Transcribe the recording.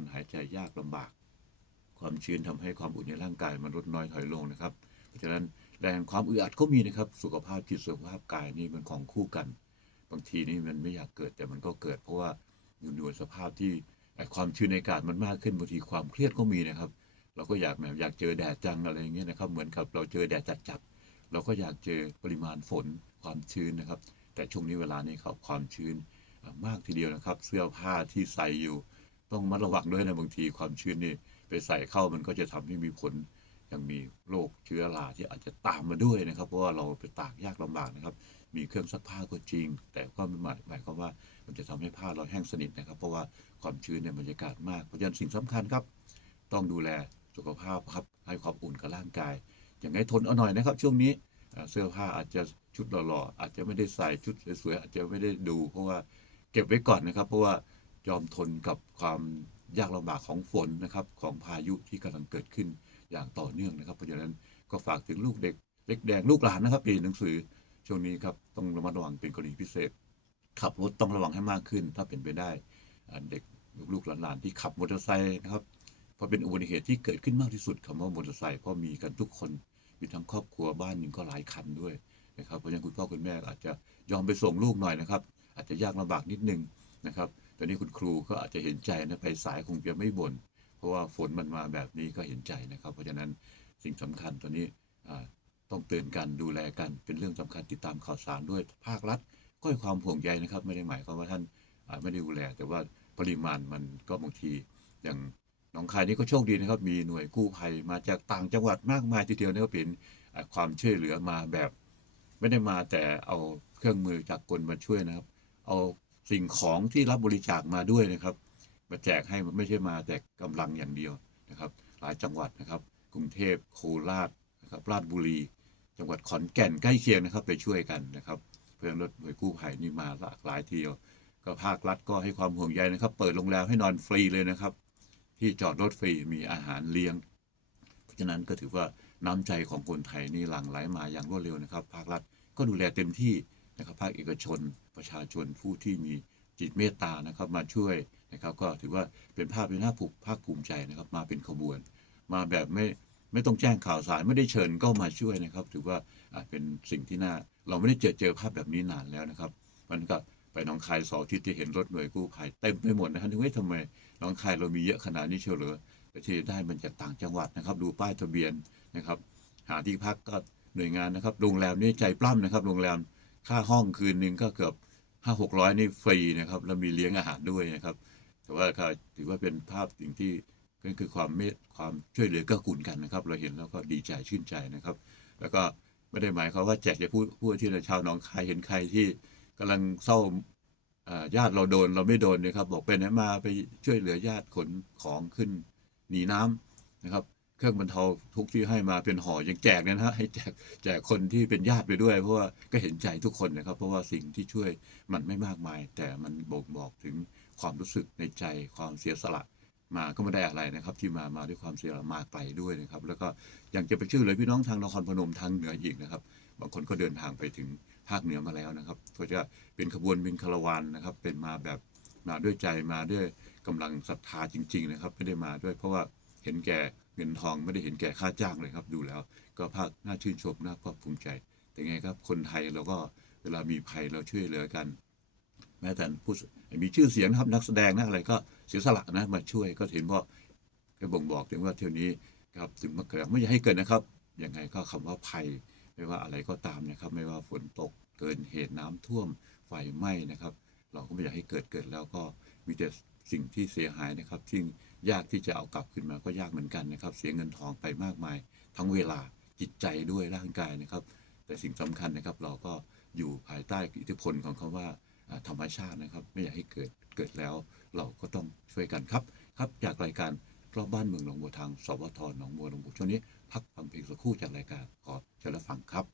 ญหายใจยากลำบาก ความชื้นทำให้ความอุ่นในร่างกายมันลดน้อยถอยลงนะครับ เพราะฉะนั้นแรงความอึดอัดก็มีนะครับ สุขภาพจิตสุขภาพกายนี่มันของคู่กัน บางทีนี่มันไม่อยากเกิดแต่มันก็เกิด เพราะว่าอยู่ในสภาพที่ความชื้นในอากาศมันมากขึ้นบางทีความเครียดก็มีนะครับ เราก็อยากแบบอยากเจอแดดจังอะไรอย่างเงี้ยนะครับเหมือนกับเราเจอแดดจัดๆเราก็อยากเจอปริมาณฝนความชื้นนะครับ แต่ช่วงนี้เวลานี้ครับความชื้นมากทีเดียวนะครับ เสื้อผ้าที่ใส่อยู่ ต้องมัดระวังด้วยนะบางทีความชื้นนี่ไปใส่เข้ามันก็จะทำให้มีผลยังมีโรคเชื้อราที่อาจจะตามมาด้วยนะครับ เพราะว่าเราไปตากยากลำบากนะครับ มีเครื่องซักผ้าก็จริง แต่ก็ไม่หมายหมายความว่ามันจะทำให้ผ้าเราแห้งสนิทนะครับ เพราะว่าความชื้นในบรรยากาศมากเพราะฉะนั้นสิ่งสำคัญครับ ต้องดูแลสุขภาพครับให้ความอุ่นกับร่างกาย อย่างไงทนเอาหน่อยนะครับ ช่วงนี้เสื้อผ้าอาจจะชุดหล่อๆอาจจะไม่ได้ใส่ชุดสวยๆอาจจะไม่ได้ดู เพราะว่าเก็บไว้ก่อนนะครับ เพราะว่า ยอมทนกับความยากลำบากของฝนนะครับของพายุที่กำลังเกิดขึ้นอย่างต่อเนื่องนะครับ เพราะฉะนั้นก็ฝากถึงลูกเด็กเล็กแดงลูกหลานนะครับเรียนหนังสือช่วงนี้ครับต้องระมัดระวังเป็นกรณีพิเศษ ขับรถต้องระวังให้มากขึ้น ถ้าเป็นไปได้เด็กลูกหลานที่ขับมอเตอร์ไซค์นะครับเพราะเป็นอุบัติเหตุที่เกิดขึ้นมากที่สุดคำว่ามอเตอร์ไซค์เพราะมีกันทุกคนมีทั้งครอบครัวบ้านหนึ่งก็หลายคันด้วยนะครับเพราะฉะนั้นคุณพ่อคุณแม่อาจจะยอมไปส่งลูกหน่อยนะครับ อาจจะยากลำบากนิดนึง นะครับตอนนี้คุณครูก็อาจจะเห็นใจนะไปสายคงจะไม่บ่นเพราะว่าฝนมันมาแบบนี้ก็เห็นใจนะครับ เพราะฉะนั้นสิ่งสำคัญตอนนี้ต้องเตือนกันดูแลกันเป็นเรื่องสำคัญติดตามข่าวสารด้วยภาครัฐก็ให้ความห่วงใยนะครับ ไม่ได้หมายความว่าท่านไม่ได้ดูแล แต่ว่าปริมาณมันก็บางทีอย่างหนองคายนี่ก็โชคดีนะครับ มีหน่วยกู้ภัยมาจากต่างจังหวัดมากมายทีเดียวนะครับเป็นความช่วยเหลือมาแบบ ไม่ได้มาแต่เอาเครื่องมือจากกลมาช่วยนะครับ เอา สิ่งของที่รับบริจาคมาด้วยนะครับ มาแจกให้ไม่ใช่มาแต่กำลังอย่างเดียวนะครับ หลายจังหวัดนะครับ กรุงเทพโคราชนะครับราชบุรี จังหวัดขอนแก่นใกล้เคียงนะครับ ไปช่วยกันนะครับเพื่อนรถหน่วยกู้ภัยนี่มาหลากหลายทีเดียวก็ภาครัฐก็ให้ความห่วงใยนะครับ เปิดโรงแรมให้นอนฟรีเลยนะครับ ที่จอดรถฟรีมีอาหารเลี้ยง เพราะฉะนั้นก็ถือว่าน้ำใจของคนไทยนี่หลั่งไหลมาอย่างรวดเร็วนะครับ ภาครัฐก็ดูแลเต็มที่ นะครับภาคเอกชน ประชาชนผู้ที่มีจิตเมตตานะครับมาช่วยนะครับ ก็ถือว่าเป็นภาพเป็นหน้าภูมิภาคภูมิใจนะครับ มาเป็นขบวน มาแบบไม่ไม่ต้องแจ้งข่าวสารไม่ได้เชิญก็มาช่วยนะครับ ถือว่าเป็นสิ่งที่น่าเราไม่ได้เจอเจอภาพแบบนี้นานแล้วนะครับมันก็ไปหนองคายสอาทิตย์ที่เห็นรถหน่วยกู้ภัยเต็มไปหมดนะฮะนึกว่าทำไมหนองคายเรามีเยอะขนาดนี้เชียวเหรอแต่ที่ได้มันจากต่างจังหวัดนะครับ ดูป้ายทะเบียนนะครับ หาที่พักก็หน่วยงานนะครับโรงแรมนี่ใจปล้ำนะครับโรงแรม ค่าห้องคืนหนึ่งก็เกือบห้าหกร้อยนี่ฟรีนะครับ แล้วมีเลี้ยงอาหารด้วยนะครับ แต่ว่าก็ถือว่าเป็นภาพสิ่งที่ก็คือความเมตความช่วยเหลือเกื้อกูลกันนะครับ เราเห็นแล้วก็ดีใจชื่นใจนะครับ แล้วก็ไม่ได้หมายความว่าแจกจะพูดพูดที่ชาวหนองคายเห็นใครที่กำลังเศร้าญาติเราโดนเราไม่โดนนะครับ บอกไปไหนมาไปช่วยเหลือญาติขนของขึ้นหนีน้ำนะครับ เครื่องบรรเทาทุกข์ที่ให้มาเป็นห่อยังแจกเนี่ยนะฮะให้แจกแจกคนที่เป็นญาติไปด้วย เพราะว่าก็เห็นใจทุกคนนะครับ เพราะว่าสิ่งที่ช่วยมันไม่มากมาย แต่มันบ่งบอกถึงความรู้สึกในใจความเสียสละมาก็ไม่ได้อะไรนะครับ ที่มามาด้วยความเสียสละมาไกลด้วยนะครับ แล้วก็ยังจะไปช่วยเลือพี่น้องทางนครพนมทางเหนืออีกนะครับ บางคนก็เดินทางไปถึงภาคเหนือมาแล้วนะครับก็จะเป็นขบวนเป็นคาราวานนะครับ เป็นมาแบบมาด้วยใจมาด้วยกำลังศรัทธาจริง ๆ นะครับ ไม่ได้มาด้วยเพราะว่า ห็นแก่เงินทองไม่ได้เห็นแก่ค่าจ้างเลยครับ ดูแล้ว ก็ภาคน่าชื่นชมน่าภาคภูมิใจ แต่ไงครับคนไทยเราก็เวลามีภัยเราช่วยเหลือกัน แม้แต่ผู้มีชื่อเสียงนะครับนักแสดงนะอะไรก็เสียสละนะมาช่วยก็เห็นว่าก็บ่งบอกถึงว่าเที่ยวนี้ครับถึงมาเกิดไม่อยากให้เกิดนะครับยังไงก็คำว่าภัยไม่ว่าอะไรก็ตามนะครับ ไม่ว่าฝนตกเกินเหตุน้ำท่วมไฟไหม้นะครับ เราก็ไม่อยากให้เกิดเกิดแล้วก็มีแต่ สิ่งที่เสียหายนะครับที่ยากที่จะเอากลับขึ้นมาก็ยากเหมือนกันนะครับ เสียเงินทองไปมากมาย ทั้งเวลาจิตใจด้วยร่างกายนะครับ แต่สิ่งสำคัญนะครับเราก็อยู่ภายใต้อิทธิพลของคำว่าอ่าธรรมชาตินะครับ ไม่อยากให้เกิดเกิดแล้ว เราก็ต้องช่วยกันครับ ครับจากรายการรอบบ้านเมืองหนองบัวทางสวทหนองบัวหนองบัวช่วงนี้พักฟังเพลงสักครู่จากรายการขอเชิญรับฟังครับ